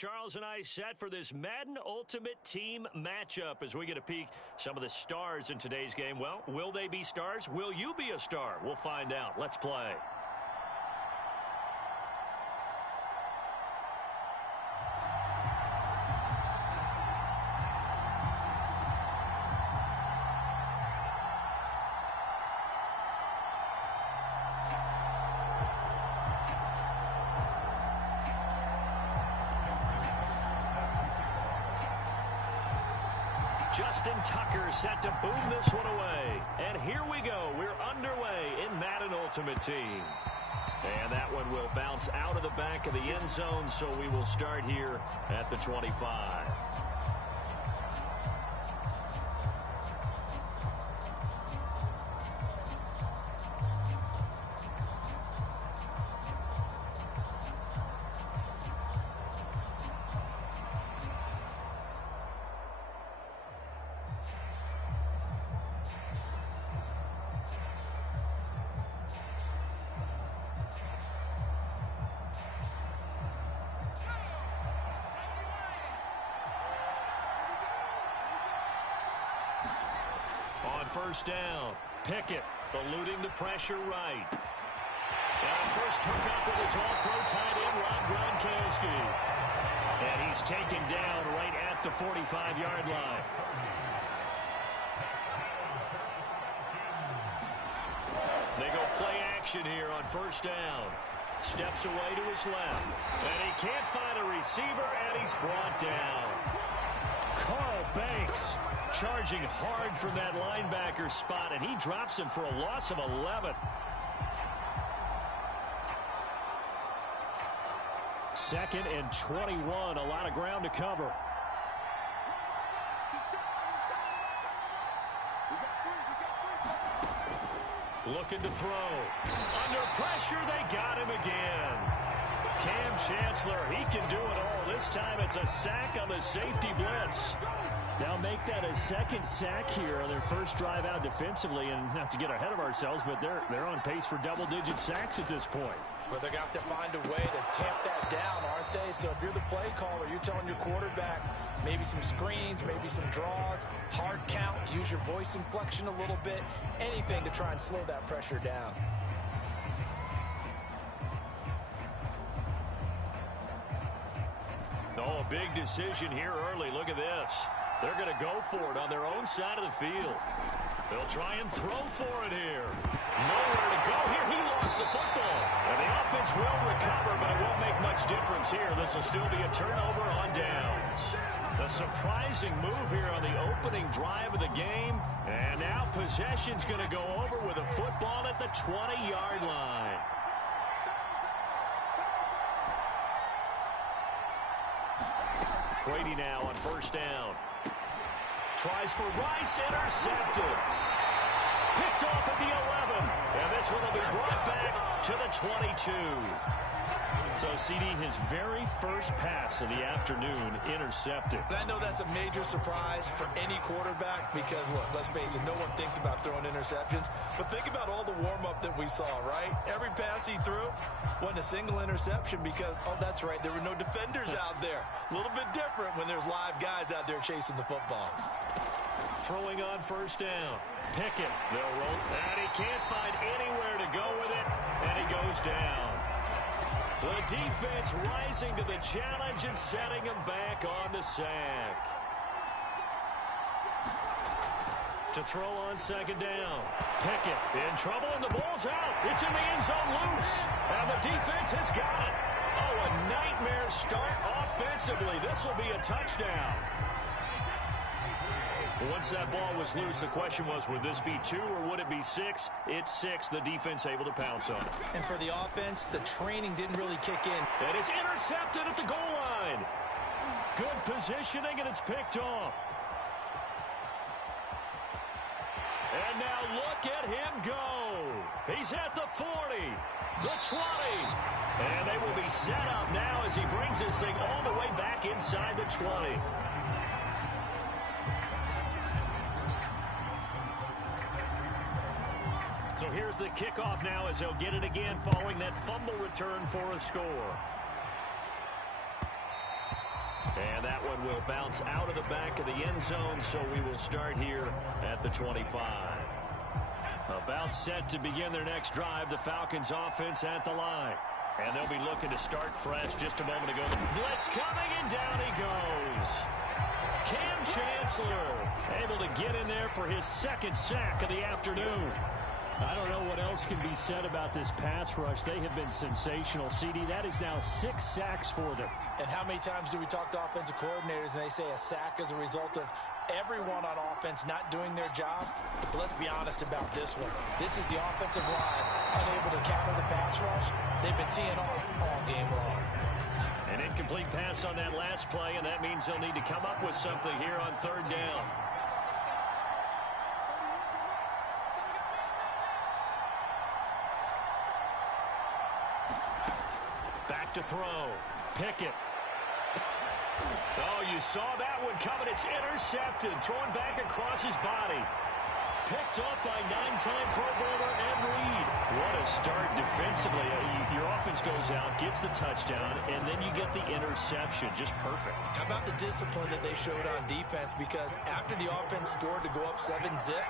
Charles and I set for this Madden Ultimate Team matchup as we get a peek some of the stars in today's game. Well, will they be stars? Will you be a star? We'll find out. Let's play. Justin Tucker set to boom this one away. And here we go. We're underway in Madden Ultimate Team. And that one will bounce out of the back of the end zone, so we will start here at the 25. First down. Pickett eluding the pressure right. And first hookup with his all-pro tight end, Rob Gronkowski. And he's taken down right at the 45-yard line. They go play action here on first down. Steps away to his left. And he can't find a receiver, and he's brought down. Carl Banks charging hard from that linebacker spot, and he drops him for a loss of 11. Second and 21, a lot of ground to cover. Looking to throw. Under pressure, they got him again. Cam Chancellor, he can do it all. This time it's a sack on the safety blitz. Now make that a second sack here on their first drive out defensively, and not to get ahead of ourselves, but they're on pace for double-digit sacks at this point. Well, they're going to have to find a way to tamp that down, aren't they? So if you're the play caller, you're telling your quarterback maybe some screens, maybe some draws, hard count, use your voice inflection a little bit, anything to try and slow that pressure down. Oh, a big decision here early. Look at this. They're going to go for it on their own side of the field. They'll try and throw for it here. Nowhere to go here. He lost the football. And the offense will recover, but it won't make much difference here. This will still be a turnover on downs. A surprising move here on the opening drive of the game. And now possession's going to go over with a football at the 20-yard line. Brady now on first down. Tries for Rice, intercepted. Picked off at the 11. And this one will be brought back to the 22. So, CD, his very first pass of the afternoon intercepted. And I know that's a major surprise for any quarterback because, look, let's face it, no one thinks about throwing interceptions. But think about all the warm-up that we saw, right? Every pass he threw wasn't a single interception because, oh, that's right, there were no defenders out there. A little bit different when there's live guys out there chasing the football. Throwing on first down. Pickett, they'll roll. And he can't find anywhere to go with it, and he goes down. The defense rising to the challenge and setting him back on the sack. To throw on second down. Pickett in trouble, and the ball's out. It's in the end zone loose. And the defense has got it. Oh, a nightmare start offensively. This will be a touchdown. Once that ball was loose, the question was, would this be 2 or would it be 6? It's 6. The defense able to pounce on it. And for the offense, the training didn't really kick in. And it's intercepted at the goal line. Good positioning, and it's picked off. And now look at him go. He's at the 40, the 20. And they will be set up now as he brings this thing all the way back inside the 20. So here's the kickoff now as they'll get it again following that fumble return for a score. will bounce out of the back of the end zone, so we will start here at the 25. About set to begin their next drive, the Falcons offense at the line. And they'll be looking to start fresh. Just a moment ago, the blitz coming, and down he goes. Cam Chancellor able to get in there for his second sack of the afternoon. I don't know what else can be said about this pass rush. They have been sensational. CD, that is now 6 sacks for them. And how many times do we talk to offensive coordinators and they say a sack is a result of everyone on offense not doing their job? But let's be honest about this one. This is the offensive line unable to counter the pass rush. They've been teeing off all game long. An incomplete pass on that last play, and that means they'll need to come up with something here on third down. Back to throw. Pickett. Oh, you saw that one coming. It's intercepted. Thrown back across his body. Picked up by 9-time Pro Bowler Ed Reed. What a start defensively. Your offense goes out, gets the touchdown, and then you get the interception. Just perfect. How about the discipline that they showed on defense? Because after the offense scored to go up 7-zip,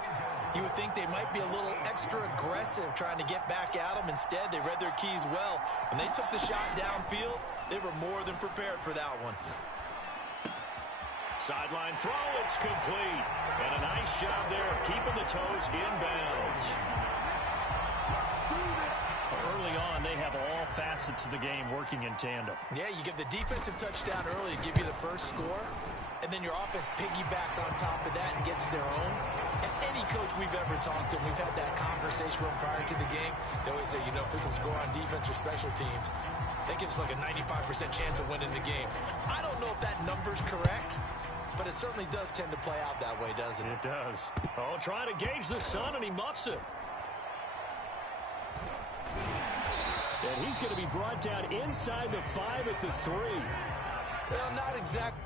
you would think they might be a little extra aggressive trying to get back at them. Instead, they read their keys well. When they took the shot downfield, they were more than prepared for that one. Sideline throw, it's complete. And a nice job there of keeping the toes inbounds. Early on, they have all facets of the game working in tandem. Yeah, you get the defensive touchdown early to give you the first score, and then your offense piggybacks on top of that and gets their own. And any coach we've ever talked to, we've had that conversation with them prior to the game, they always say, you know, if we can score on defense or special teams, that gives like a 95% chance of winning the game. I don't know if that number's correct, but it certainly does tend to play out that way, doesn't it? It does. Oh, trying to gauge the sun, and he muffs it. And he's going to be brought down inside the 5 at the 3. Well, not exactly.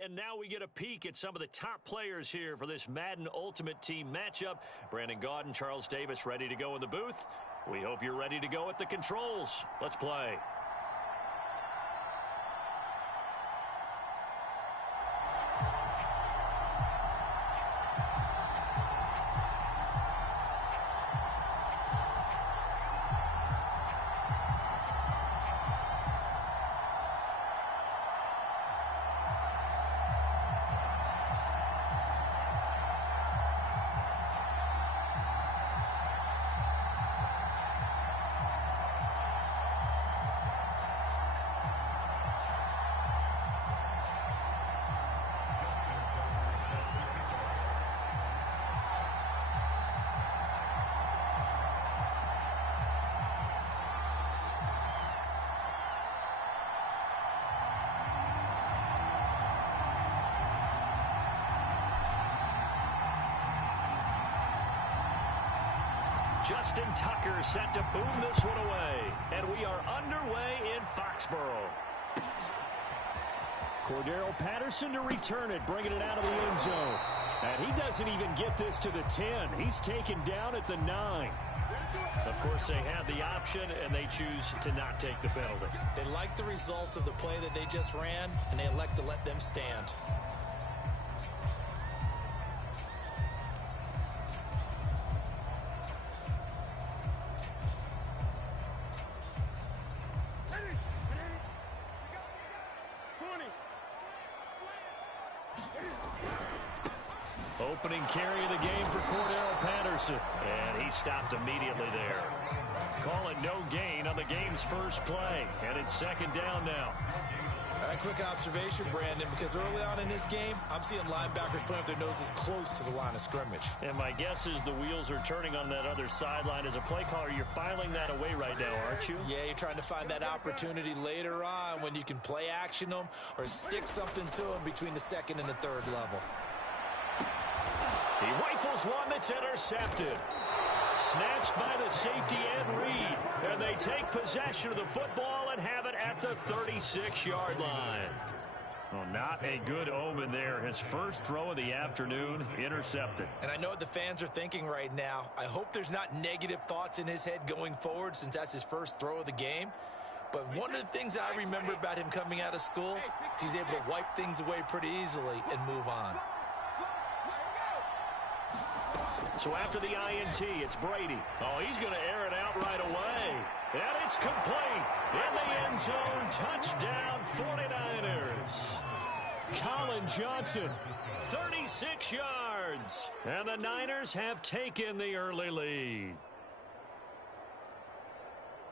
And now we get a peek at some of the top players here for this Madden Ultimate Team matchup. Brandon Gaudin, Charles Davis ready to go in the booth. We hope you're ready to go at the controls. Let's play. Justin Tucker set to boom this one away. And we are underway in Foxborough. Cordero Patterson to return it, bringing it out of the end zone. And he doesn't even get this to the 10. He's taken down at the 9. Of course, they have the option, and they choose to not take the penalty. They like the results of the play that they just ran, and they elect to let them stand. Opening carry of the game for Cordero Patterson. And he stopped immediately there. Call it no gain on the game's first play. And it's second down now. A quick observation, Brandon, because early on in this game, I'm seeing linebackers playing with their noses close to the line of scrimmage. And my guess is the wheels are turning on that other sideline. As a play caller, you're filing that away right now, aren't you? Yeah, you're trying to find that opportunity later on when you can play action them or stick something to them between the second and the third level. He rifles one that's intercepted. Snatched by the safety Ed Reed. And they take possession of the football and have it at the 36-yard line. Well, not a good omen there. His first throw of the afternoon intercepted. And I know what the fans are thinking right now. I hope there's not negative thoughts in his head going forward since that's his first throw of the game. But one of the things I remember about him coming out of school is he's able to wipe things away pretty easily and move on. So after the INT, it's Brady. Oh, he's going to air it out right away. And it's complete. In the end zone, touchdown 49ers. Colin Johnson. 36 yards. And the Niners have taken the early lead.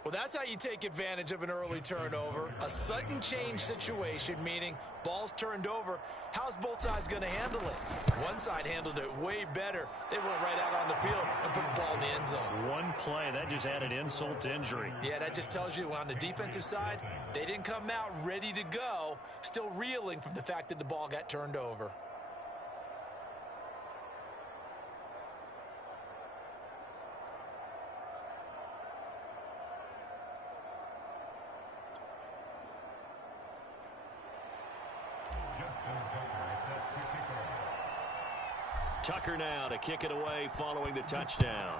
Well, that's how you take advantage of an early turnover. A sudden change situation, meaning ball's turned over. How's both sides going to handle it? One side handled it way better. They went right out on the field and put the ball in the end zone. One play, that just added insult to injury. Yeah, that just tells you on the defensive side, they didn't come out ready to go, still reeling from the fact that the ball got turned over. Tucker now to kick it away following the touchdown.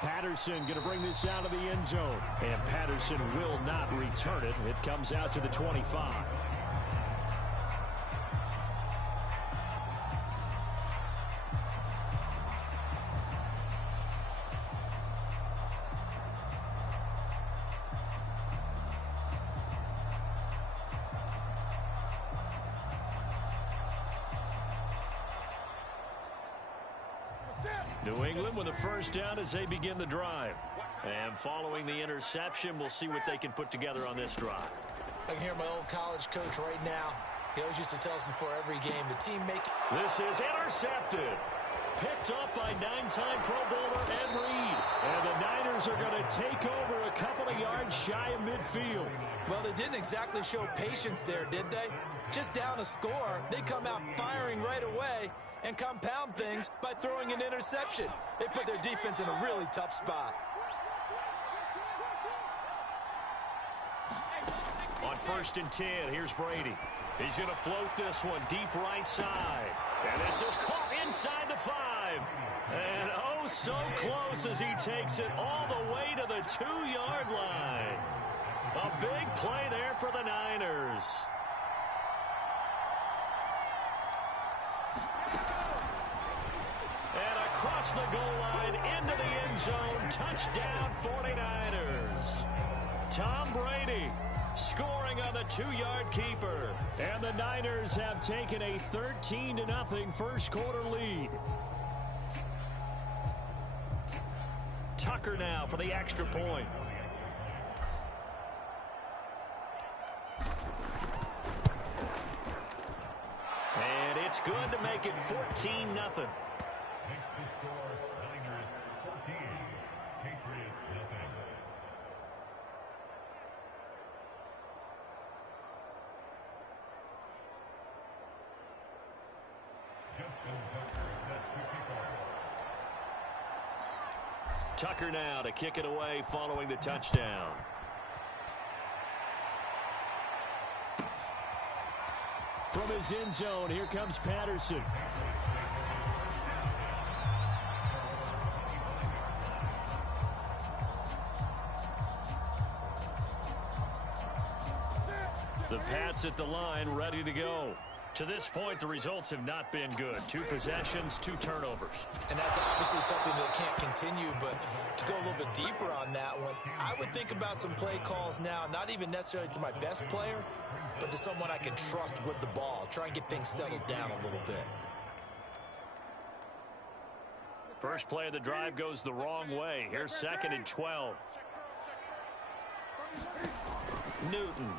Patterson going to bring this out of the end zone. And Patterson will not return it. It comes out to the 25. New England with a first down as they begin the drive. And following the interception, we'll see what they can put together on this drive. I can hear my old college coach right now. He always used to tell us before every game, the team make... This is intercepted. Picked up by 9-time Pro Bowler Ed Reed. And the Niners are going to take over a couple of yards shy of midfield. Well, they didn't exactly show patience there, did they? Just down a score, they come out firing right away and compound things by throwing an interception. They put their defense in a really tough spot. On 1st and 10, here's Brady. He's going to float this one deep right side. And this is caught inside the 5. And oh, so close as he takes it all the way to the 2-yard line. A big play there for the Niners. And across the goal line into the end zone. Touchdown 49ers. Tom Brady scoring on the 2-yard keeper. And the Niners have taken a 13-0 first quarter lead. Tucker now for the extra point. And it's good to make it 14-0. Tucker now to kick it away following the touchdown. From his end zone, here comes Patterson. The Pats at the line, ready to go. To this point, the results have not been good. 2 possessions, 2 turnovers. And that's obviously something that can't continue, but to go a little bit deeper on that one, I would think about some play calls now, not even necessarily to my best player, but to someone I can trust with the ball. Try and get things settled down a little bit. First play of the drive goes the wrong way. Here's 2nd and 12. Newton.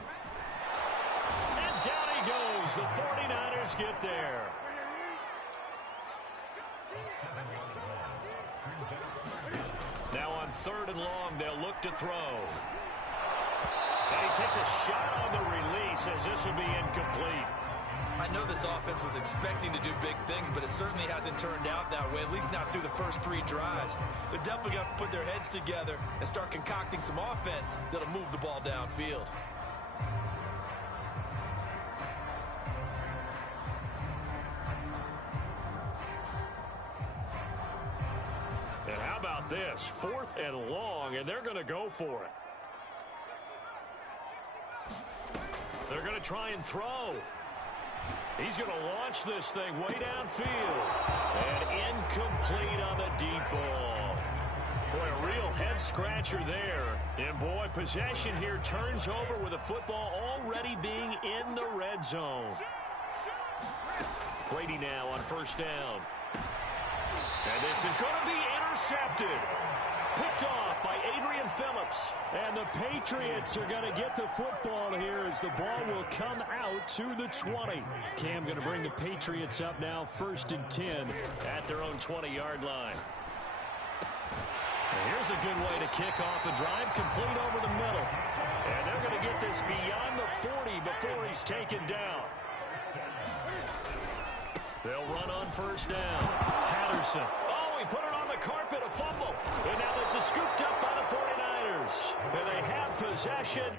And down he goes. The 49ers get there. Now on 3rd and long, they'll look to throw. And he takes a shot on the release as this will be incomplete. I know this offense was expecting to do big things, but it certainly hasn't turned out that way, at least not through the first 3 drives. They're definitely going to have to put their heads together and start concocting some offense that'll move the ball downfield. And how about this? 4th and long, and they're going to go for it. They're going to try and throw. He's going to launch this thing way downfield. And incomplete on the deep ball. Boy, a real head-scratcher there. And, boy, possession here turns over with the football already being in the red zone. Brady now on 1st down. And this is going to be intercepted. Picked off by Adrian Phillips. And the Patriots are going to get the football here as the ball will come out to the 20. Cam going to bring the Patriots up now, 1st and 10. At their own 20-yard line. And here's a good way to kick off a drive, complete over the middle. And they're going to get this beyond the 40 before he's taken down. They'll run on 1st down. Patterson. Oh, he put it on the carpet, a fumble. And now this is scooped up by the 49ers. And they have possession.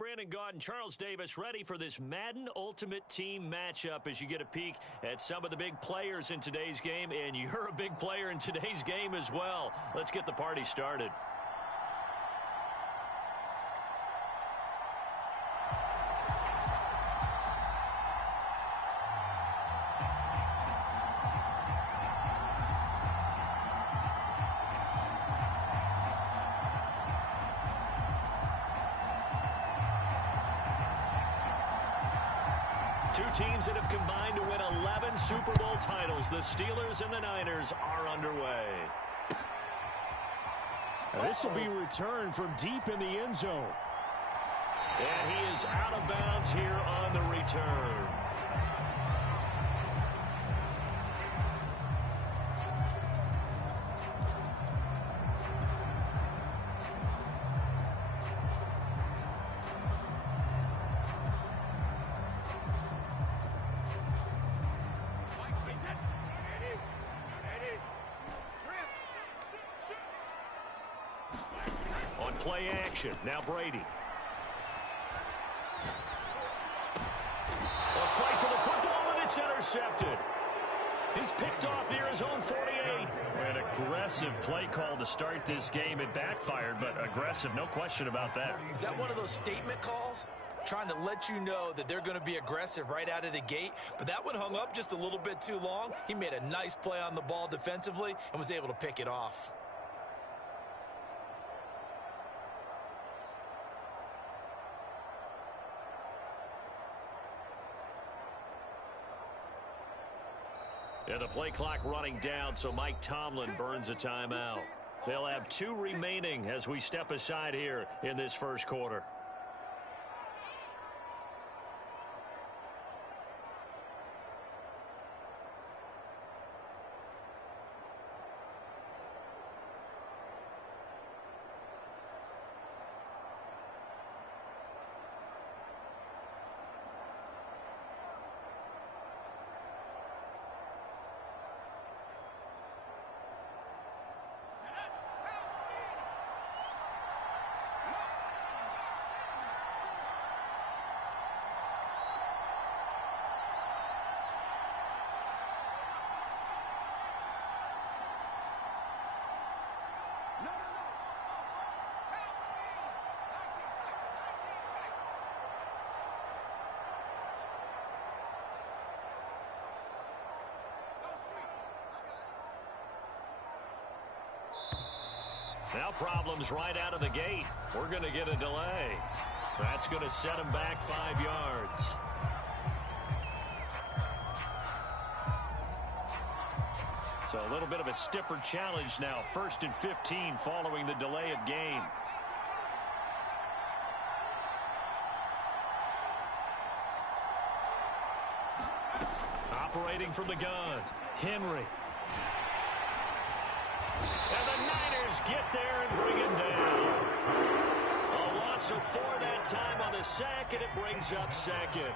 Brandon Gaudin, Charles Davis ready for this Madden Ultimate Team matchup as you get a peek at some of the big players in today's game, and you're a big player in today's game as well. Let's get the party started. Two teams that have combined to win 11 Super Bowl titles. The Steelers and the Niners are underway. This will be returned from deep in the end zone. And he is out of bounds here on the return. play action. Now Brady. A fight for the football, and it's intercepted. He's picked off near his own 48. An aggressive play call to start this game. It backfired, but aggressive, no question about that. Is that one of those statement calls? Trying to let you know that they're going to be aggressive right out of the gate. But that one hung up just a little bit too long. He made a nice play on the ball defensively and was able to pick it off. And the play clock running down, so Mike Tomlin burns a timeout. They'll have 2 remaining as we step aside here in this first quarter. Now problems right out of the gate. We're going to get a delay. That's going to set him back 5 yards. So a little bit of a stiffer challenge now. 1st and 15 following the delay of game. Operating from the gun, Henry. And the Niners get there and bring him down. A loss of 4 that time on the sack, and it brings up 2nd.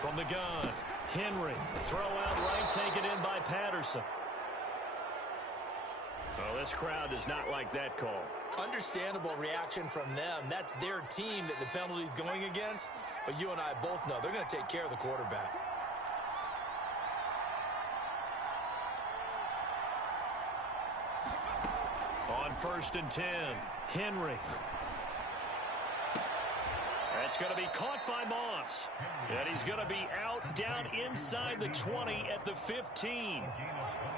From the gun, Henry. Throw out right, taken in by Patterson. Oh, this crowd does not like that call. Understandable reaction from them. That's their team that the penalty's going against. But you and I both know they're going to take care of the quarterback. On 1st and 10, Henry. That's going to be caught by Moss. And he's going to be out down inside the 20 at the 15.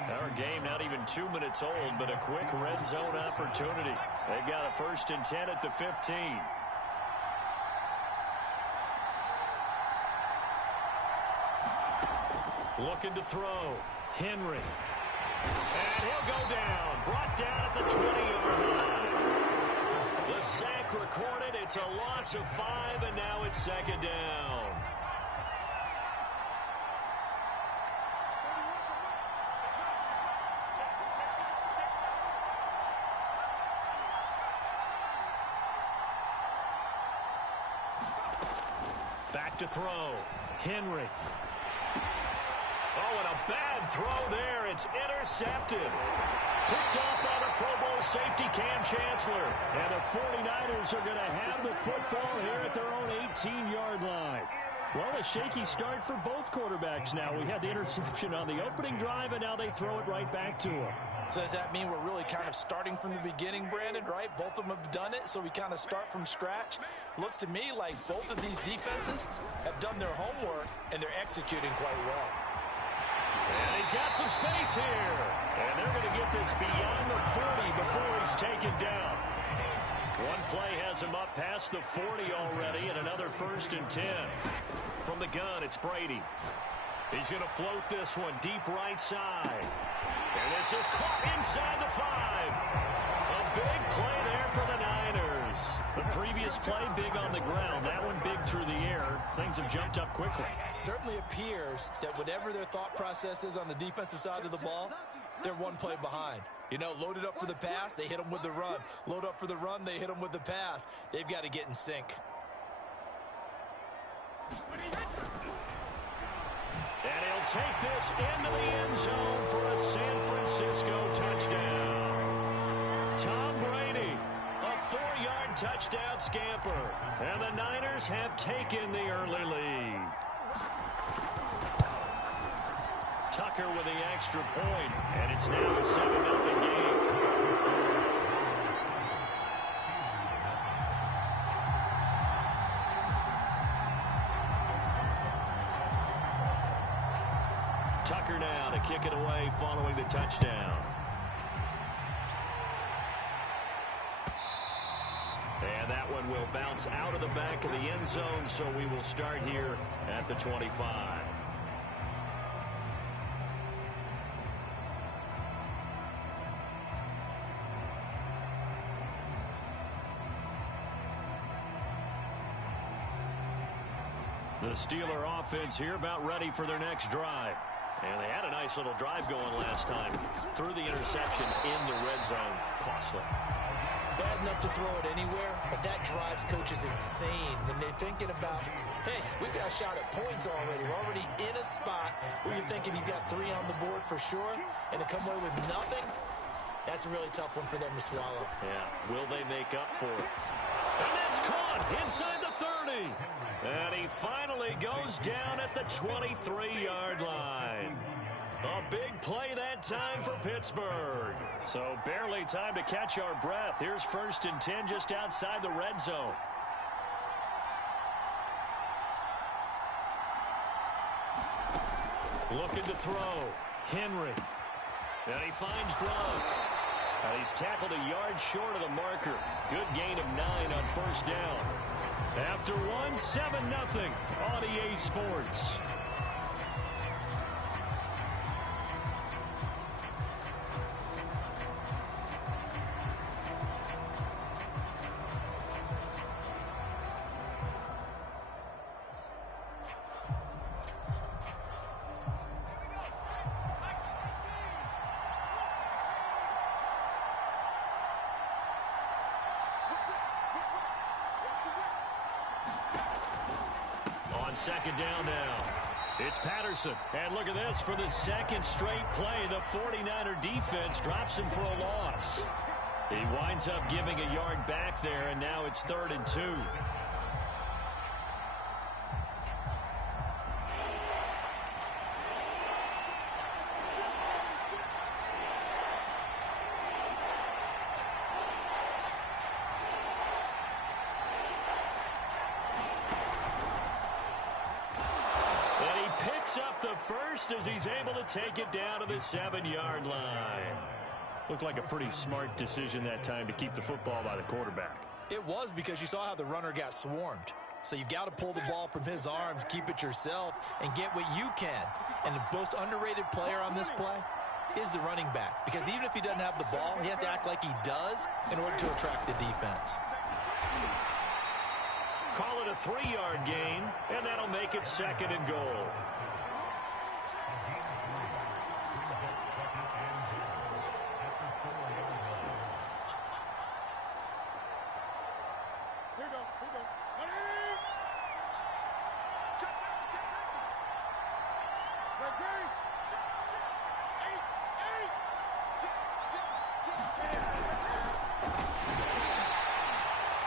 Our game not even 2 minutes old, but a quick red zone opportunity. They've got a 1st and 10 at the 15. Looking to throw. Henry. And he'll go down. Brought down at the 20-yard line. The sack recorded. It's a loss of 5, and now it's 2nd down. Back to throw. Henry. Oh, and a bad throw there. It's intercepted. Picked off by the Pro Bowl safety Cam Chancellor. And the 49ers are going to have the football here at their own 18-yard line. Well, a shaky start for both quarterbacks now. We had the interception on the opening drive, and now they throw it right back to him. So does that mean we're really kind of starting from the beginning, Brandon, right? Both of them have done it, so we kind of start from scratch. Looks to me like both of these defenses have done their homework, and they're executing quite well. And he's got some space here. And they're going to get this beyond the 40 before he's taken down. One play has him up past the 40 already, and another 1st and 10. From the gun, it's Brady. He's going to float this one deep right side. And this is caught inside the 5. A big play there for the Niners. The previous play big on the ground. That one big through the air. Things have jumped up quickly. Certainly appears that whatever their thought process is on the defensive side of the ball, they're one play behind. You know, loaded up for the pass, they hit them with the run. Load up for the run, they hit them with the pass. They've got to get in sync. And he'll take this into the end zone for a San Francisco touchdown. Tom Brady, a 4-yard touchdown scamper. And the Niners have taken the early lead. Tucker with the extra point, and it's now a 7-0 game. Tucker now to kick it away following the touchdown. And that one will bounce out of the back of the end zone, so we will start here at the 25. The Steeler offense here about ready for their next drive. And they had a nice little drive going last time. Threw the interception in the red zone. Costly. Bad enough to throw it anywhere, but that drives coaches insane when they're thinking about, hey, we've got a shot at points already. We're already in a spot where you're thinking you've got 3 on the board for sure, and to come away with nothing, that's a really tough one for them to swallow. Yeah, will they make up for it? And that's caught inside the 30. And he finally goes down at the 23-yard line. A big play that time for Pittsburgh. So barely time to catch our breath. Here's 1st and 10 just outside the red zone. Looking to throw. Henry. And he finds Gronk. He's tackled a yard short of the marker. Good gain of 9 on 1st down. After 7-0 on EA Sports. Second down now. It's Patterson. And look at this. For the second straight play, the 49er defense drops him for a loss. He winds up giving a yard back there, and now it's 3rd and 2. Up the first as he's able to take it down to the 7-yard line. Looked like a pretty smart decision that time to keep the football by the quarterback. It was, because you saw how the runner got swarmed. So you've got to pull the ball from his arms, keep it yourself, and get what you can. And the most underrated player on this play is the running back. Because even if he doesn't have the ball, he has to act like he does in order to attract the defense. Call it a 3-yard gain, and that'll make it 2nd and goal.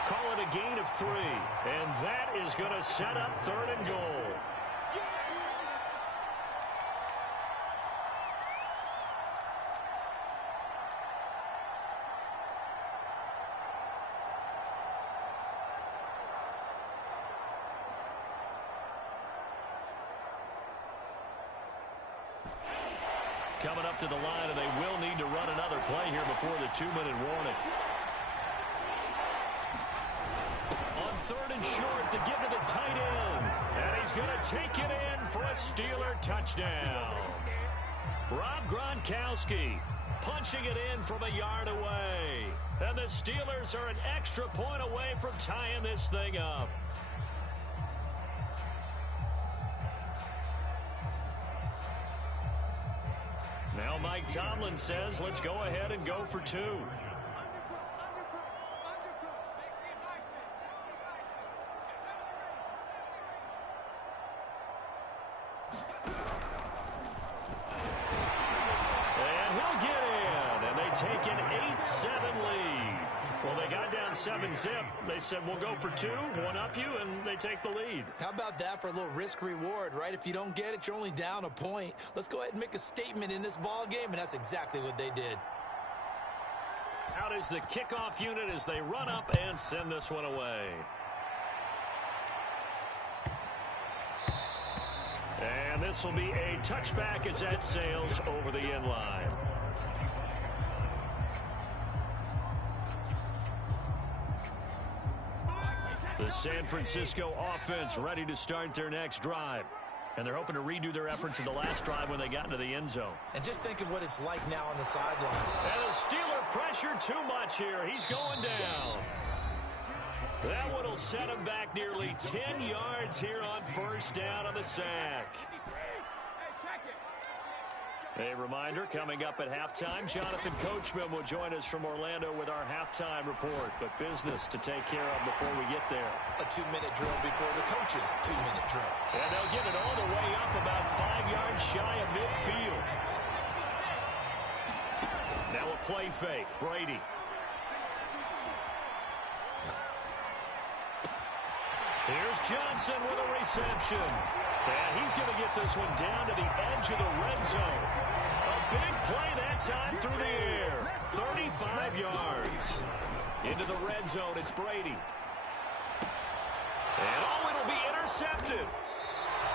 Call it a gain of 3, and that is going to set up 3rd and goal. Coming up to the line, and they will need to run another play here before the 2-minute warning. On 3rd and short to give to the tight end. And he's going to take it in for a Steeler touchdown. Rob Gronkowski punching it in from a yard away. And the Steelers are an extra point away from tying this thing up. Now Mike Tomlin says, let's go ahead and go for 2. take an 8-7 lead. Well, they got down 7-zip. They said, we'll go for 2, one up you, and they take the lead. How about that for a little risk-reward, right? If you don't get it, you're only down a point. Let's go ahead and make a statement in this ball game, and that's exactly what they did. Out is the kickoff unit as they run up and send this one away. And this will be a touchback as that sails over the end line. The San Francisco offense ready to start their next drive. And they're hoping to redo their efforts in the last drive when they got into the end zone. And just think of what it's like now on the sideline. And the Steeler pressure too much here. He's going down. That one will set him back nearly 10 yards here on first down on the sack. A reminder, coming up at halftime, Jonathan Coachman will join us from Orlando with our halftime report. But business to take care of before we get there. A 2-minute drill before the coach's 2-minute drill. And they'll get it all the way up about 5 yards shy of midfield. Now a play fake. Brady. Here's Johnson with a reception. And he's going to get this one down to the edge of the red zone. A big play that time through the air. 35 yards. Into the red zone, it's Brady. And it'll be intercepted.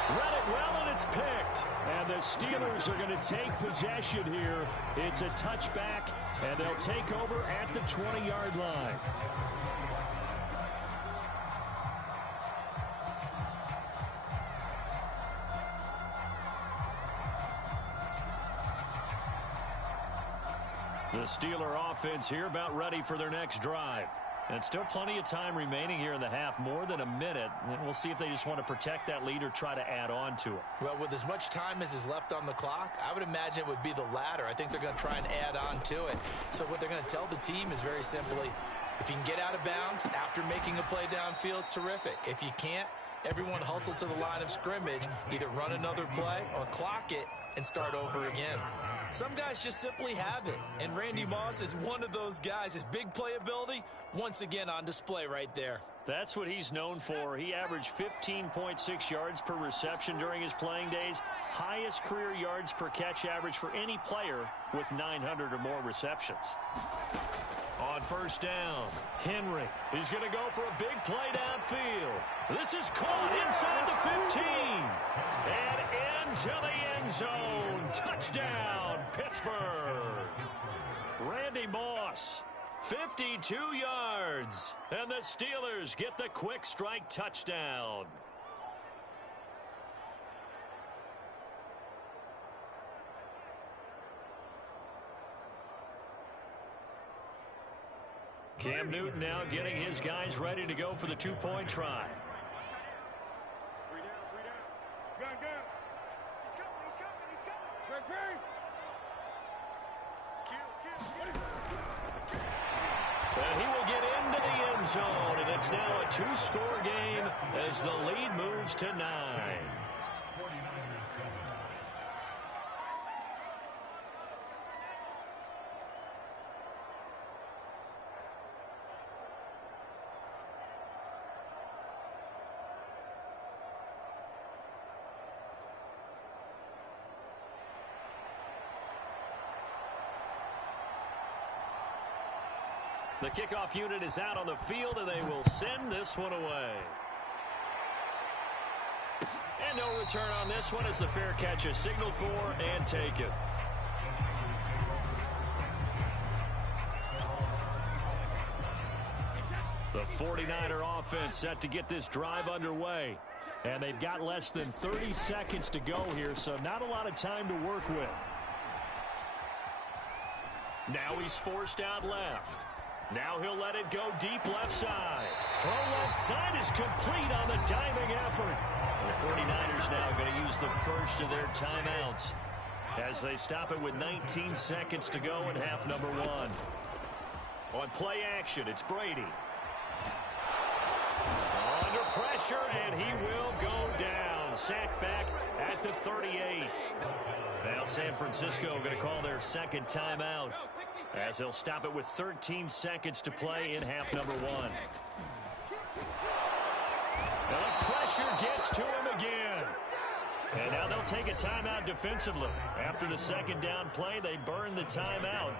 Read it well, and it's picked. And the Steelers are going to take possession here. It's a touchback, and they'll take over at the 20-yard line. The Steeler offense here about ready for their next drive. And still plenty of time remaining here in the half, more than a minute. And we'll see if they just want to protect that lead or try to add on to it. Well, with as much time as is left on the clock, I would imagine it would be the latter. I think they're going to try and add on to it. So what they're going to tell the team is very simply, if you can get out of bounds after making a play downfield, terrific. If you can't, everyone hustle to the line of scrimmage, either run another play or clock it and start over again. Some guys just simply have it, and Randy Moss is one of those guys. His big playability, once again on display right there. That's what he's known for. He averaged 15.6 yards per reception during his playing days. Highest career yards per catch average for any player with 900 or more receptions. On first down, Henry. He's going to go for a big play downfield. This is caught inside the 15. And into the end zone. Touchdown, Pittsburgh. Randy Moss, 52 yards. And the Steelers get the quick strike touchdown. Cam Newton now getting his guys ready to go for the two-point try. And he will get into the end zone, and it's now a two-score game as the lead moves to 9. The kickoff unit is out on the field, and they will send this one away. And no return on this one as the fair catch is signaled for and taken. The 49er offense set to get this drive underway. And they've got less than 30 seconds to go here, so not a lot of time to work with. Now he's forced out left. Now he'll let it go deep left side. Throw left side is complete on the diving effort. The 49ers now going to use the first of their timeouts as they stop it with 19 seconds to go in half number 1. On play action, it's Brady. Under pressure, and he will go down. Sacked back at the 38. Now San Francisco going to call their second timeout. as they'll stop it with 13 seconds to play in half number one. And the pressure gets to him again. And now they'll take a timeout defensively. After the second down play, they burn the timeout,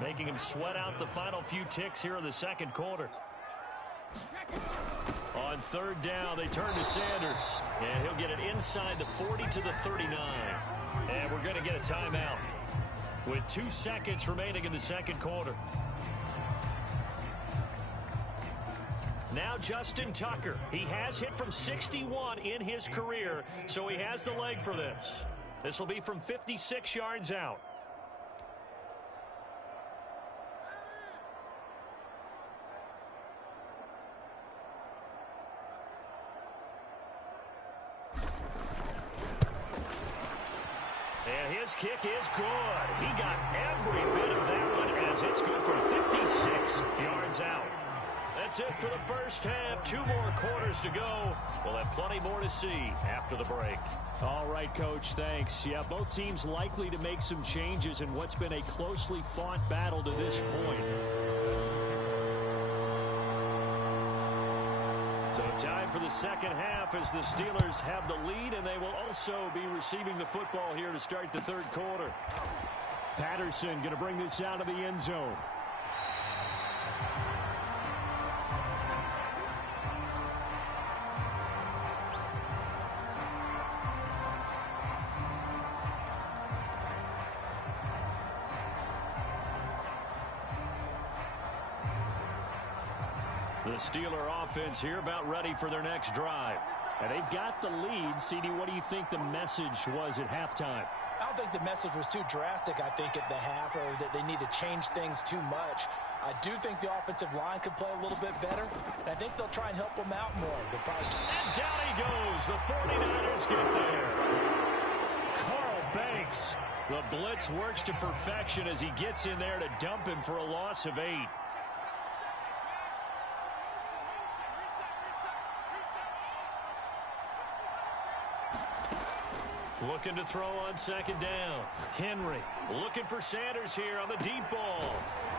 making him sweat out the final few ticks here in the second quarter. On third down, they turn to Sanders. And he'll get it inside the 40 to the 39. And we're going to get a timeout with 2 seconds remaining in the second quarter. Now Justin Tucker. He has hit from 61 in his career, so he has the leg for this. This will be from 56 yards out. And his kick is good. He got every bit of that one as it's good from 56 yards out. That's it for the first half. 2 more quarters to go. We'll have plenty more to see after the break. All right, Coach, thanks. Yeah, both teams likely to make some changes in what's been a closely fought battle to this point. So time for the second half as the Steelers have the lead, and they will also be receiving the football here to start the third quarter. Patterson going to bring this out of the end zone. The Steeler offense here about ready for their next drive. And they've got the lead. CD, what do you think the message was at halftime? I don't think the message was too drastic, I think, at the half, or that they need to change things too much. I do think the offensive line could play a little bit better, and I think they'll try and help them out more. And down he goes. The 49ers get there. Carl Banks. The blitz works to perfection as he gets in there to dump him for a loss of 8. Looking to throw on second down. Henry looking for Sanders here on the deep ball.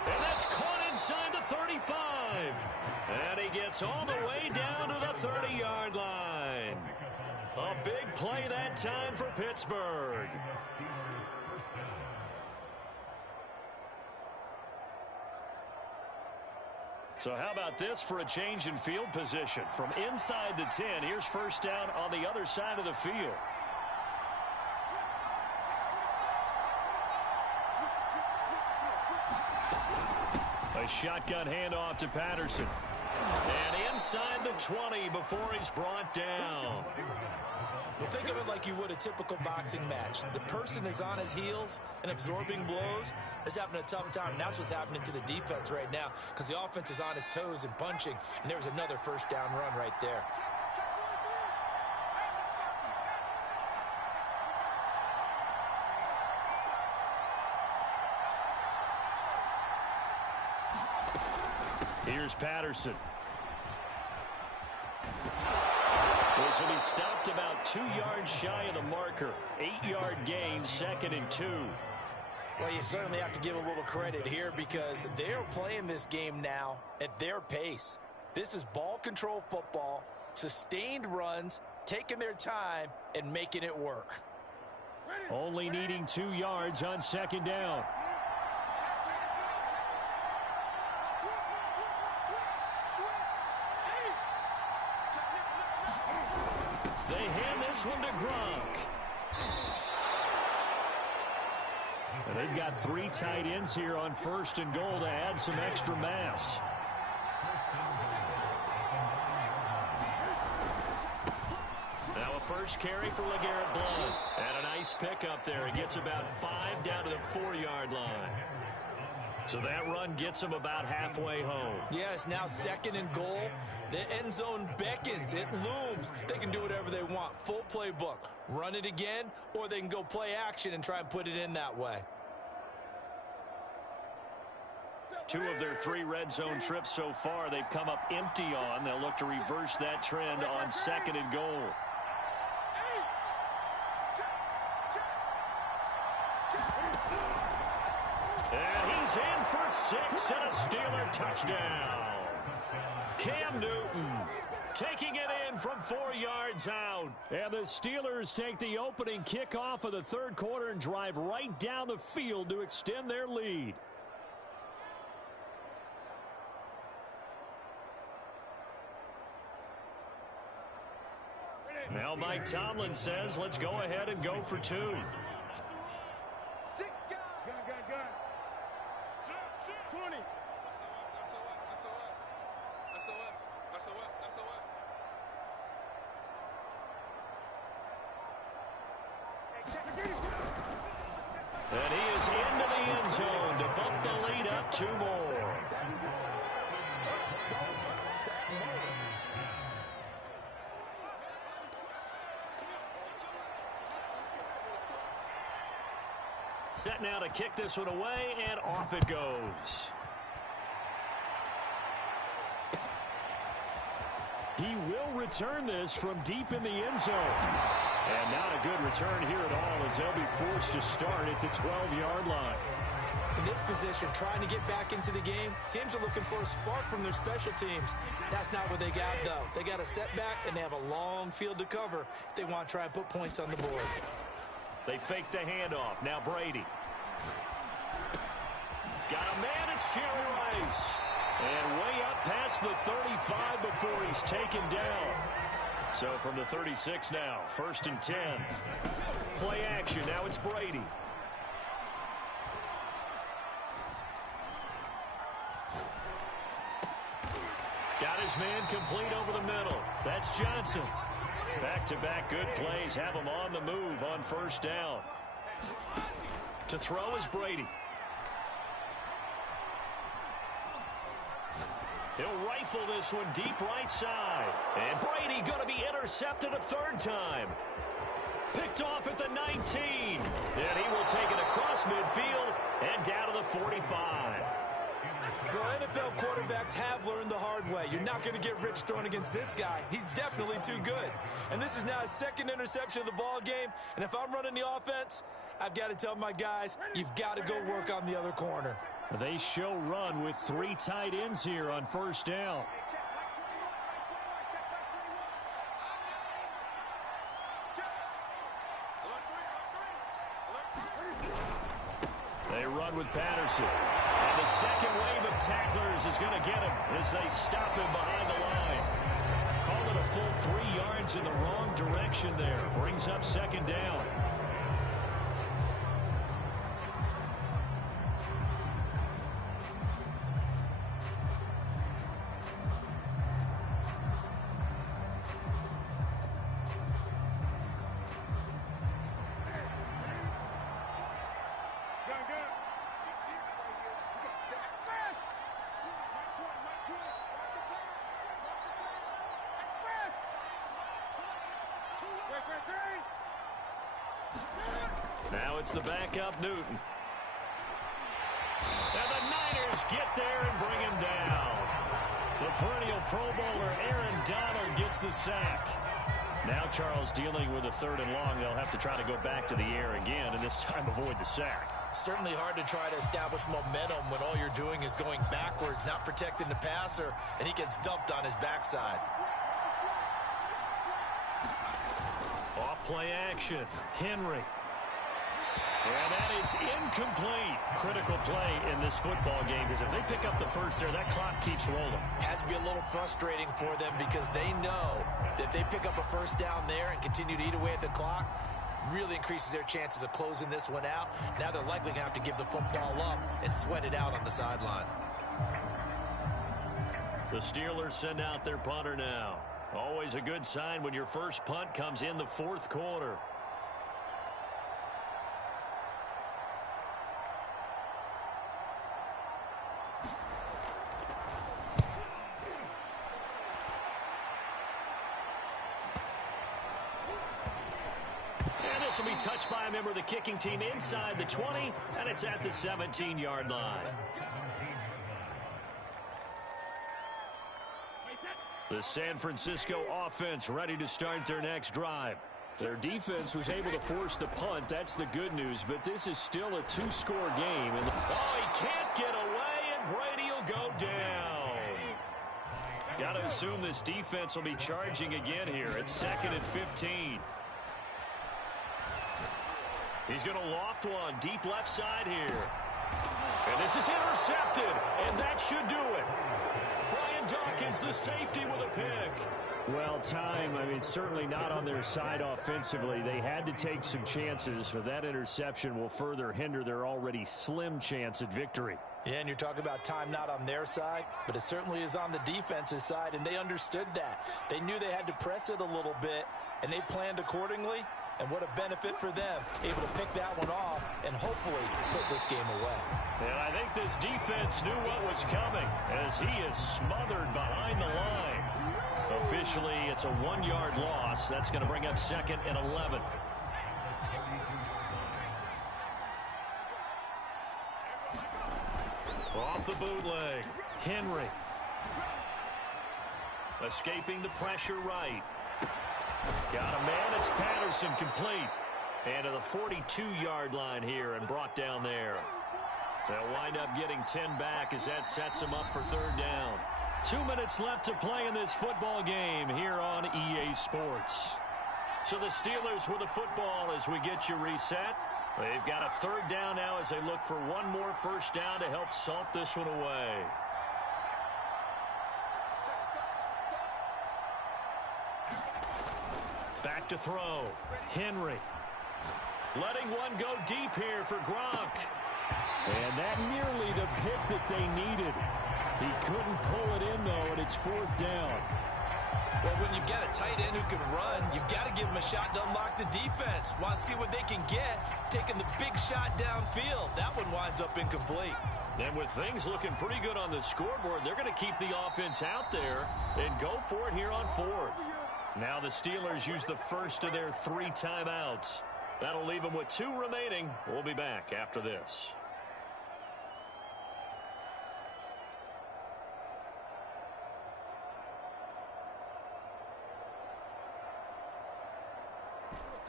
And that's caught inside the 35. And he gets all the way down to the 30-yard line. A big play that time for Pittsburgh. So how about this for a change in field position? From inside the 10, here's first down on the other side of the field. A shotgun handoff to Patterson. And inside the 20 before he's brought down. Well, think of it like you would a typical boxing match. The person is on his heels and absorbing blows is having a tough time. And that's what's happening to the defense right now because the offense is on his toes and punching. And there's another first down run right there. Here's Patterson. This will be stopped about 2 yards shy of the marker. 8-yard gain, 2nd and 2. Well, you certainly have to give a little credit here because they're playing this game now at their pace. This is ball control football, sustained runs, taking their time, and making it work. Only needing 2 yards on second down. They hand this one to Gronk. And they've got 3 tight ends here on first and goal to add some extra mass. Now a first carry for LeGarrette Blount. And a nice pickup there. He gets about 5 down to the 4-yard line. So that run gets him about halfway home. Yes, now 2nd and goal. The end zone beckons. It looms. They can do whatever they want. Full playbook. Run it again, or they can go play action and try and put it in that way. 2 of their 3 red zone trips so far they've come up empty on. They'll look to reverse that trend on 2nd and goal. And he He's in for 6 and a Steeler touchdown. Cam Newton taking it in from 4 yards out. And the Steelers take the opening kickoff of the third quarter and drive right down the field to extend their lead. Now Mike Tomlin says, let's go ahead and go for 2. 6 guys. Gun. 20. And he is into the end zone to bump the lead up 2 more. Set now to kick this one away, and off it goes. He will return this from deep in the end zone. And not a good return here at all as they'll be forced to start at the 12-yard line. In this position, trying to get back into the game, teams are looking for a spark from their special teams. That's not what they got, though. They got a setback, and they have a long field to cover if they want to try and put points on the board. They fake the handoff. Now Brady. Got a man, it's Jerry Rice. And way up past the 35 before he's taken down. So from the 36 now, 1st and 10. Play action, now it's Brady. Got his man complete over the middle. That's Johnson. Back-to-back good plays have him on the move on 1st down. To throw is Brady. He'll rifle this one deep right side. And Brady going to be intercepted a 3rd time. Picked off at the 19. And he will take it across midfield and down to the 45. Well, NFL quarterbacks have learned the hard way. You're not going to get rich throwing against this guy. He's definitely too good. And this is now his 2nd interception of the ball game. And if I'm running the offense, I've got to tell my guys, you've got to go work on the other corner. They show run with 3 tight ends here on 1st down. They run with Patterson. And the second wave of tacklers is going to get him as they stop him behind the line. Call it a full 3 yards in the wrong direction there. Brings up 2nd down. Now it's the backup Newton. And the Niners get there and bring him down. The perennial Pro Bowler Aaron Donald gets the sack. Now Charles dealing with a 3rd and long. They'll have to try to go back to the air again and this time avoid the sack. Certainly hard to try to establish momentum when all you're doing is going backwards, not protecting the passer, and he gets dumped on his backside. Off play action. Henry. And that is incomplete. Critical play in this football game because if they pick up the first there, that clock keeps rolling. Has to be a little frustrating for them because they know that they pick up a 1st down there and continue to eat away at the clock, really increases their chances of closing this one out. Now they're likely going to have to give the football up and sweat it out on the sideline. The Steelers send out their punter now. Always a good sign when your first punt comes in the 4th quarter. This will be touched by a member of the kicking team inside the 20, and it's at the 17-yard line. The San Francisco offense ready to start their next drive. Their defense was able to force the punt. That's the good news, but this is still a two-score game. And oh, he can't get away, and Brady will go down. Got to assume this defense will be charging again here. It's 2nd and 15. He's going to loft one deep left side here. And this is intercepted, and that should do it. Brian Dawkins, the safety, with a pick. Well, time, I mean, certainly not on their side offensively. They had to take some chances, but that interception will further hinder their already slim chance at victory. Yeah, and you're talking about time not on their side, but it certainly is on the defensive side, and they understood that. They knew they had to press it a little bit, and they planned accordingly, and what a benefit for them, able to pick that one off and hopefully put this game away. And I think this defense knew what was coming as he is smothered behind the line. Officially, it's a 1-yard loss. That's going to bring up 2nd and 11. Off the bootleg, Henry. Escaping the pressure right. Got a man, it's Patterson, complete. And to the 42-yard line here and brought down there. They'll wind up getting 10 back as that sets them up for 3rd down. 2 minutes left to play in this football game here on EA Sports. So the Steelers with the football as we get you reset. They've got a 3rd down now as they look for one more first down to help salt this one away. Back to throw. Henry. Letting one go deep here for Gronk. And that nearly the pick that they needed. He couldn't pull it in, though, and it's 4th down. Well, when you've got a tight end who can run, you've got to give him a shot to unlock the defense. Want to see what they can get, taking the big shot downfield. That one winds up incomplete. And with things looking pretty good on the scoreboard, they're going to keep the offense out there and go for it here on 4th. Now the Steelers use the first of their 3 timeouts. That'll leave them with 2 remaining. We'll be back after this.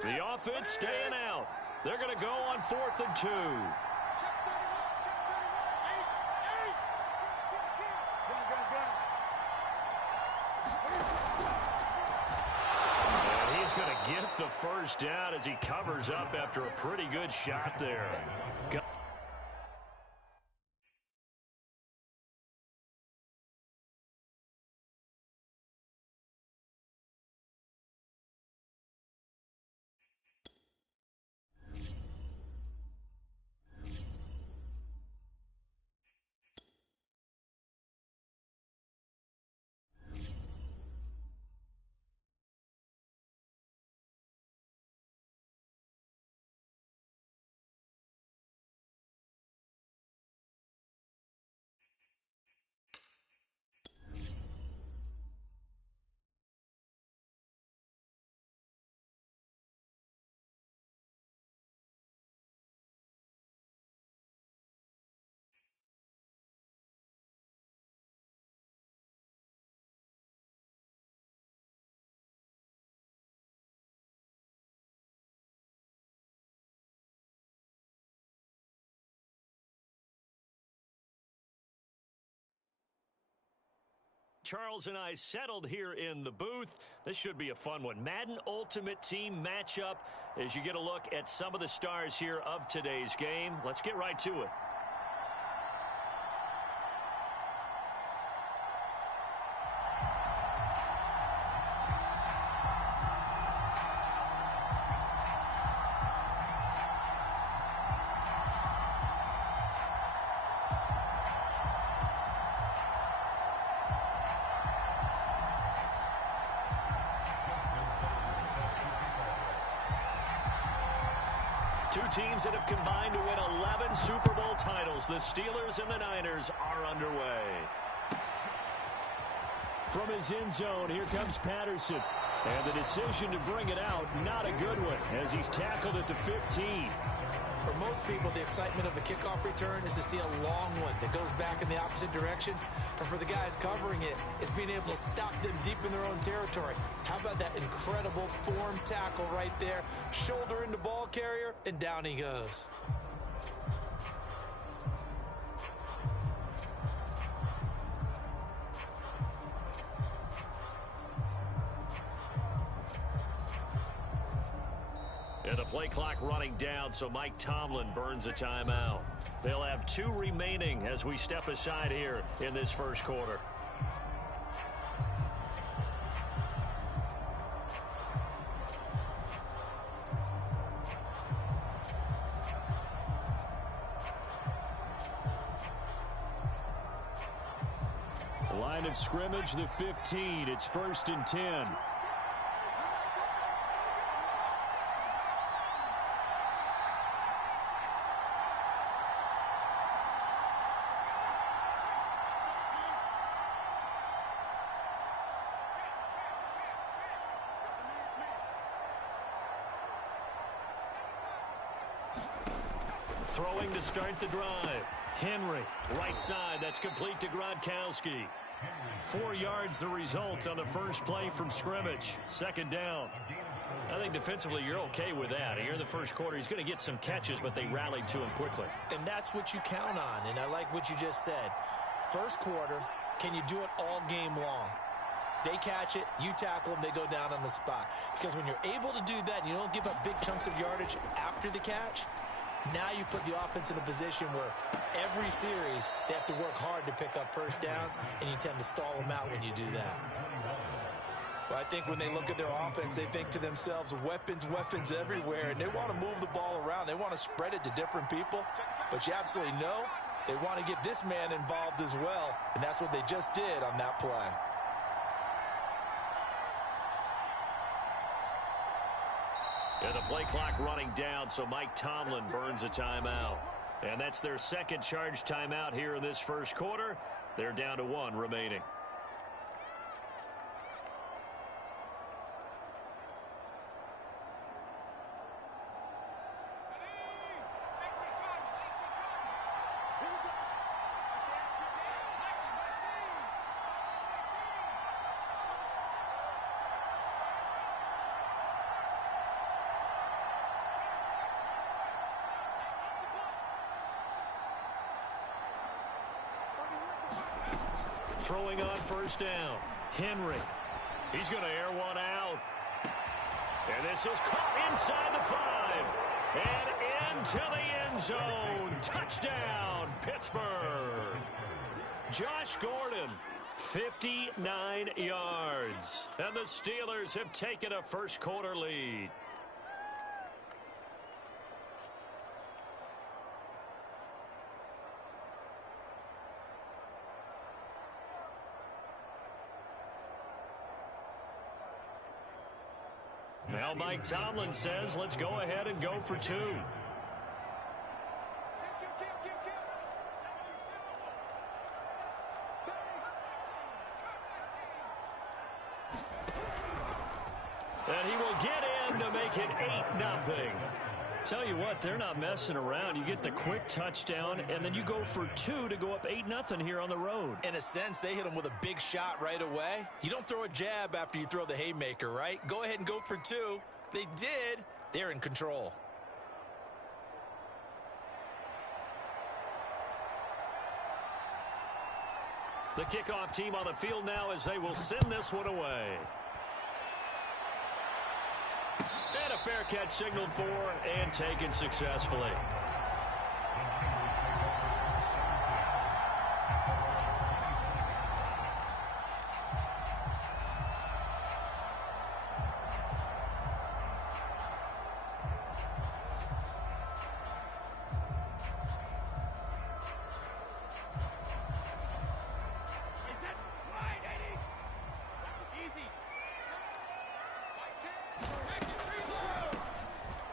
The offense staying out. They're going to go on 4th and 2. And he's going to get the first down as he covers up after a pretty good shot there. Charles and I settled here in the booth. This should be a fun one. Madden Ultimate Team matchup as you get a look at some of the stars here of today's game. Let's get right to it. Two teams that have combined to win 11 Super Bowl titles. The Steelers and the Niners are underway. From his end zone, here comes Patterson. And the decision to bring it out, not a good one. as he's tackled at the 15. For most people, the excitement of a kickoff return is to see a long one that goes back in the opposite direction. But for the guys covering it, it's being able to stop them deep in their own territory. How about that incredible form tackle right there? Shoulder into ball carrier, and down he goes. And the play clock running down, so Mike Tomlin burns a timeout. They'll have 2 remaining as we step aside here in this first quarter. Line of scrimmage, the 15. It's 1st and 10. Throwing to start the drive. Henry, right side. That's complete to Gronkowski. 4 yards the result on the first play from scrimmage. 2nd down. I think defensively you're okay with that. Here in the first quarter, he's going to get some catches, but they rallied to him quickly. And that's what you count on, and I like what you just said. First quarter, can you do it all game long? They catch it, you tackle them, they go down on the spot. Because when you're able to do that and you don't give up big chunks of yardage after the catch, now you put the offense in a position where every series they have to work hard to pick up first downs, and you tend to stall them out when you do that. Well, I think when they look at their offense, they think to themselves, weapons, weapons everywhere, and they want to move the ball around. They want to spread it to different people, but you absolutely know they want to get this man involved as well, and that's what they just did on that play. And the play clock running down, so Mike Tomlin burns a timeout. And that's their second charge timeout here in this first quarter. They're down to 1 remaining. Throwing on first down. Henry. He's going to air one out. And this is caught inside the 5. And into the end zone. Touchdown, Pittsburgh. Josh Gordon, 59 yards. And the Steelers have taken a first quarter lead. Now Mike Tomlin says, let's go ahead and go for 2. And he will get in to make it 8-0. Tell you what, they're not messing around. You get the quick touchdown, and then you go for 2 to go up 8-0 here on the road. In a sense, they hit him with a big shot right away. You don't throw a jab after you throw the haymaker, right? Go ahead and go for 2. They did. They're in control. The kickoff team on the field now as they will send this one away. And a fair catch signaled for and taken successfully.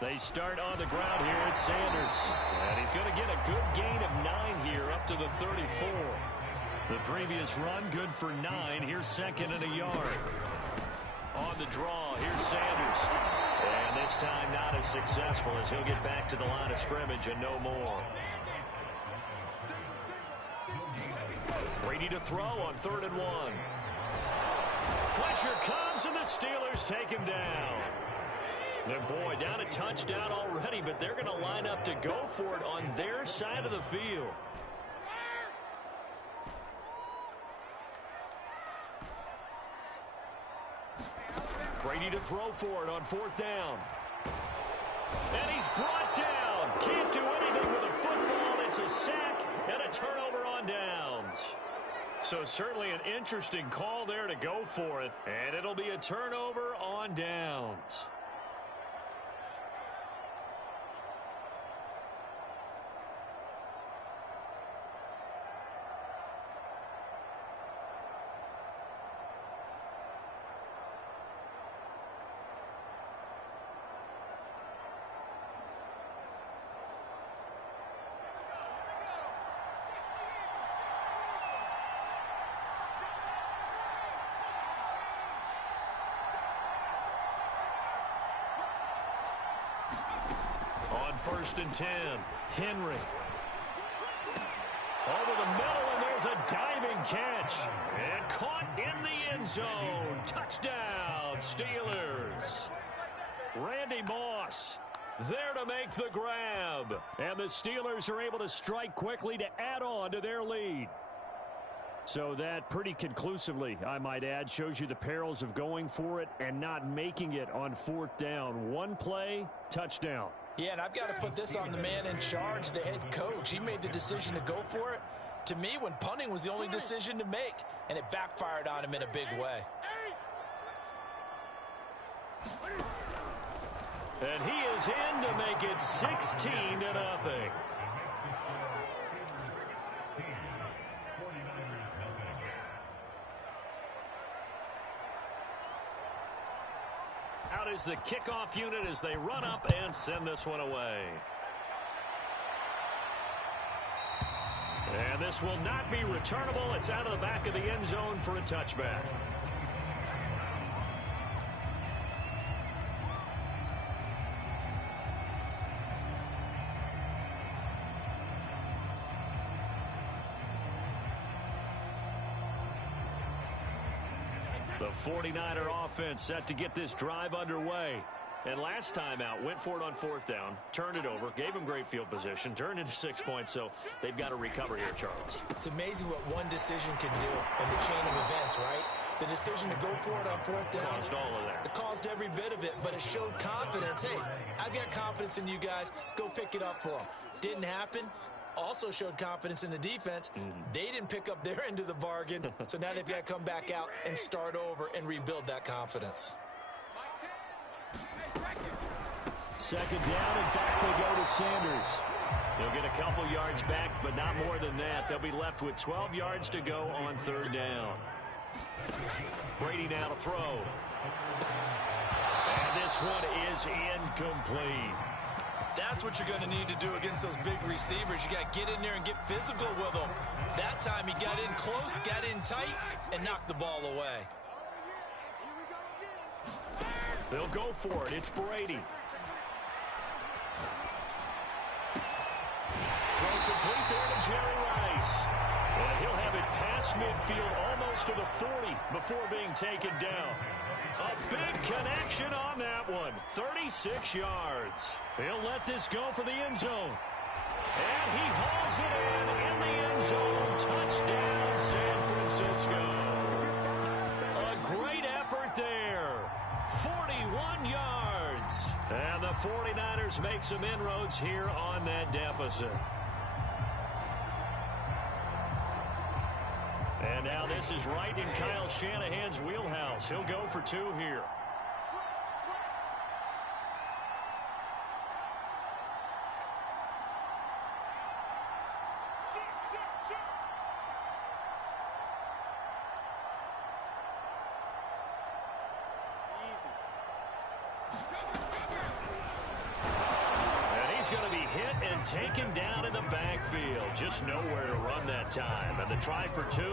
They start on the ground here at Sanders. And he's going to get a good gain of 9 here up to the 34. The previous run good for 9. Here's 2nd and a yard. On the draw, here's Sanders. And this time not as successful as he'll get back to the line of scrimmage and no more. Brady to throw on 3rd and 1. Pressure comes, and the Steelers take him down. And boy, down a touchdown already, but they're going to line up to go for it on their side of the field. Brady to throw for it on 4th down. And he's brought down. Can't do anything with a football. It's a sack and a turnover on downs. So certainly an interesting call there to go for it. And it'll be a turnover on downs. On 1st and 10, Henry. Over the middle, and there's a diving catch. And caught in the end zone. Touchdown, Steelers. Randy Moss there to make the grab. And the Steelers are able to strike quickly to add on to their lead. So that pretty conclusively, I might add, shows you the perils of going for it and not making it on 4th down. One play, touchdown. Yeah, and I've got to put this on the man in charge, the head coach. He made the decision to go for it. To me, when punting was the only decision to make, and it backfired on him in a big way. And he is in to make it 16-0. Out is the kickoff unit as they run up and send this one away. And this will not be returnable. It's out of the back of the end zone for a touchback. The 49er offense set to get this drive underway. And last time out, went for it on 4th down, turned it over, gave him great field position, turned into 6 points, so they've got to recover here, Charles. It's amazing what one decision can do in the chain of events, right? The decision to go for it on 4th down. Caused all of that. It caused every bit of it, but it showed confidence. Hey, I've got confidence in you guys. Go pick it up for them. Didn't happen. Also showed confidence in the defense. They didn't pick up their end of the bargain, so now they've got to come back out and start over and rebuild that confidence. 2nd down, and back they go to Sanders. They'll get a couple yards back, but not more than that. They'll be left with 12 yards to go on 3rd down. Brady now to throw. And this one is incomplete. That's what you're going to need to do against those big receivers. You got to get in there and get physical with them. That time he got in close, got in tight, and knocked the ball away. They'll go for it. It's Brady. Throw complete there to Jerry Rice. And he'll have it past midfield almost to the 40 before being taken down. A big connection on that one. 36 yards. He'll let this go for the end zone. And he hauls it in the end zone. Touchdown, San Francisco. A great effort there. 41 yards. And the 49ers make some inroads here on that deficit. And now this is right in Kyle Shanahan's wheelhouse. He'll go for 2 here. Going to be hit and taken down in the backfield. Just nowhere to run that time. And the try for 2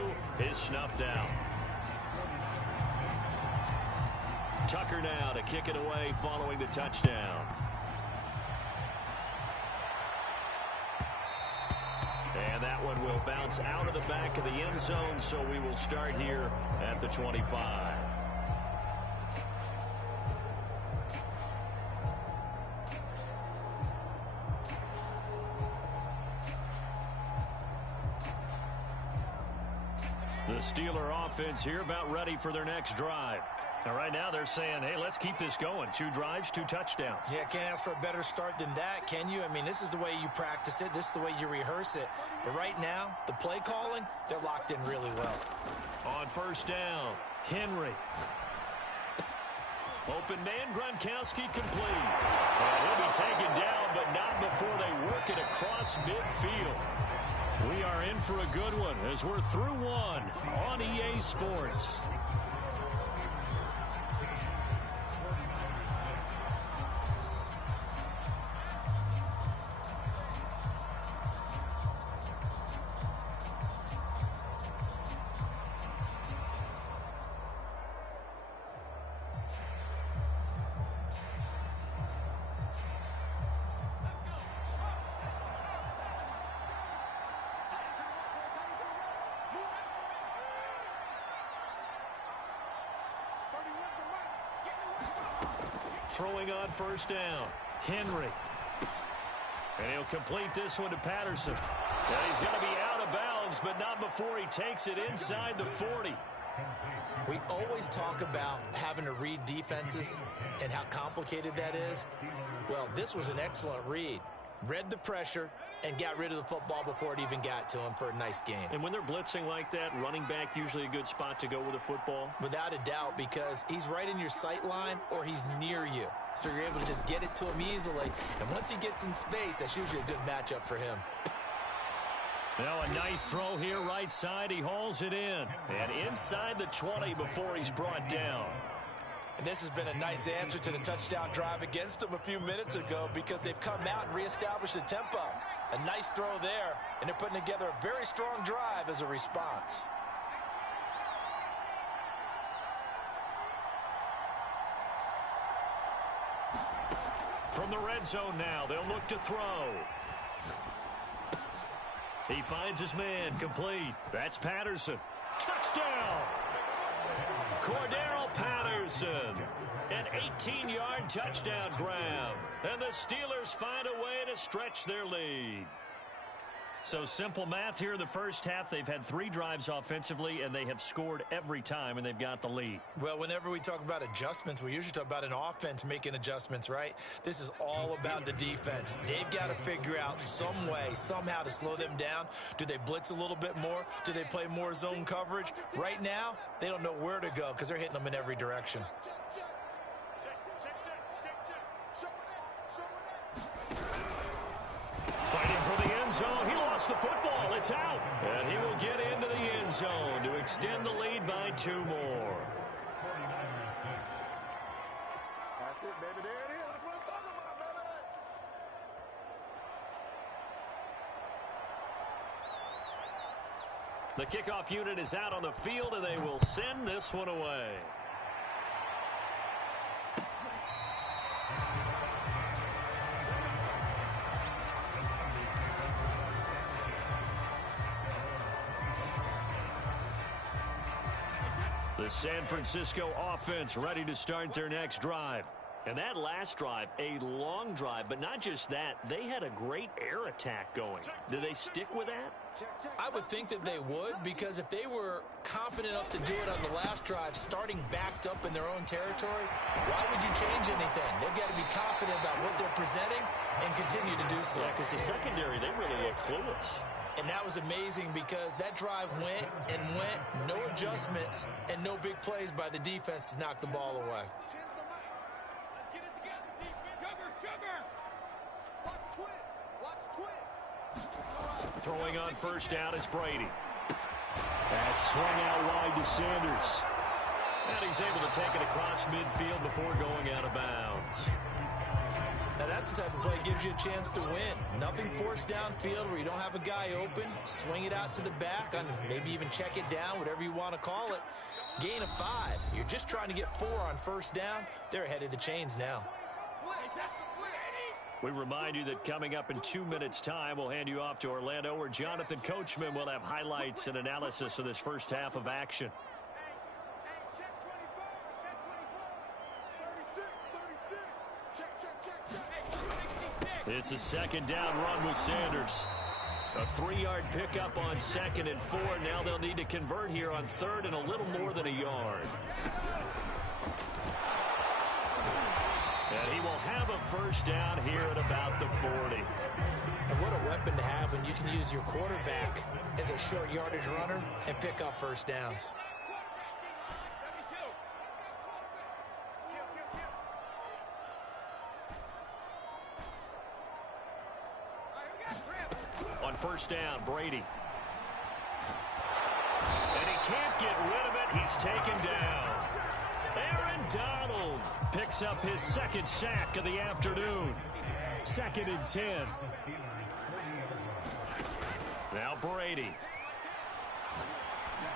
is snuffed out. Tucker now to kick it away following the touchdown. And that one will bounce out of the back of the end zone, so we will start here at the 25. The Steeler offense here about ready for their next drive. Now, right now they're saying, hey, let's keep this going. 2 drives, 2 touchdowns. Yeah, can't ask for a better start than that, can you? I mean, this is the way you practice it. This is the way you rehearse it. But right now, the play calling, they're locked in really well. On first down, Henry. Open man, Gronkowski complete. And he'll be taken down, but not before they work it across midfield. We are in for a good one as we're through one on EA Sports. Throwing on first down, Henry. And he'll complete this one to Patterson. And he's going to be out of bounds, but not before he takes it inside the 40. We always talk about having to read defenses and how complicated that is. Well, this was an excellent read. Read the pressure and got rid of the football before it even got to him for a nice game. And when they're blitzing like that, running back usually a good spot to go with a football? Without a doubt, because he's right in your sight line or he's near you. So you're able to just get it to him easily. And once he gets in space, that's usually a good matchup for him. Now a nice throw here right side. He hauls it in. And inside the 20 before he's brought down. And this has been a nice answer to the touchdown drive against them a few minutes ago because they've come out and reestablished the tempo. A nice throw there, and they're putting together a very strong drive as a response. From the red zone now, they'll look to throw. He finds his man, complete. That's Patterson. Touchdown! Cordero Patterson. An 18-yard touchdown grab. And the Steelers find a way to stretch their lead. So simple math here in the first half. They've had 3 drives offensively, and they have scored every time, and they've got the lead. Well, whenever we talk about adjustments, we usually talk about an offense making adjustments, right? This is all about the defense. They've got to figure out some way, somehow to slow them down. Do they blitz a little bit more? Do they play more zone coverage? Right now, they don't know where to go because they're hitting them in every direction. Fighting for the end zone. He lost the football. It's out. And he will get into the end zone to extend the lead by 2 more. That's it, baby. There it is. That's what I'm talking about, baby. The kickoff unit is out on the field, and they will send this one away. The San Francisco offense ready to start their next drive. And that last drive, a long drive, but not just that. They had a great air attack going. Do they stick with that? I would think that they would, because if they were confident enough to do it on the last drive, starting backed up in their own territory, why would you change anything? They've got to be confident about what they're presenting and continue to do so. Yeah, because the secondary, they really look clueless. And that was amazing because that drive went and went, no adjustments, and no big plays by the defense to knock the ball away. Let's get it together, defense. Sugar. Watch twins. Throwing on first down is Brady. That's swung out wide to Sanders. And he's able to take it across midfield before going out of bounds. Now That's the type of play that gives you a chance to win. Nothing forced downfield where you don't have a guy open. Swing it out to the back, and maybe even check it down, whatever you want to call it. Gain of 5. You're just trying to get 4 on first down. They're ahead of the chains now. We remind you that coming up in 2 minutes' time, we'll hand you off to Orlando, where Jonathan Coachman will have highlights and analysis of this first half of action. It's a second down run with Sanders. A 3-yard pickup on 2nd and 4. Now they'll need to convert here on 3rd and a little more than a yard. And he will have a first down here at about the 40. And what a weapon to have when you can use your quarterback as a short yardage runner and pick up first downs. On first down, Brady. And he can't get rid of it. He's taken down. Aaron Donald picks up his 2nd sack of the afternoon. 2nd and 10. Now Brady.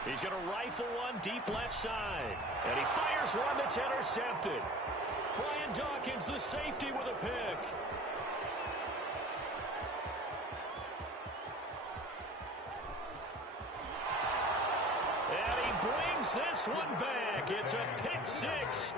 He's going to rifle one deep left side. And he fires one that's intercepted. Brian Dawkins, the safety, with a pick. And he brings this one back. It's a pick 6.